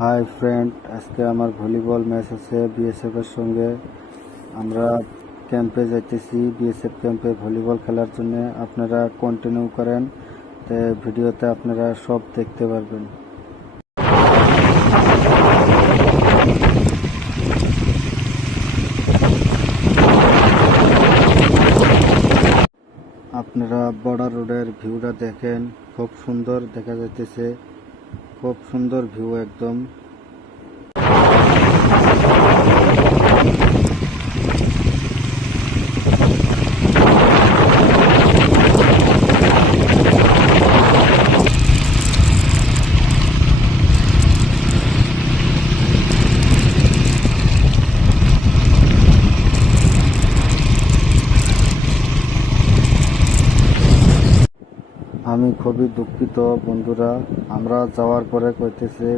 Hi friend, আজকে আমার volleyball match আছে বিএসএফ এর সঙ্গে। আমরা ক্যাম্পে যাইতেছি, বিএসএফ ক্যাম্পে ভলিবল খেলার জন্য। আপনারা কন্টিনিউ করেন, তো ভিডিওতে আপনারা সব দেখতে পারবেন। আপনারা বর্ডার রোডের ভিউটা দেখেন, খুব সুন্দর দেখা যাইতেছে, খুব সুন্দর ভিউ একদম। আমি খুবই দুঃখিত বন্ধুরা, আমরা যাওয়ার পরে কইতেছে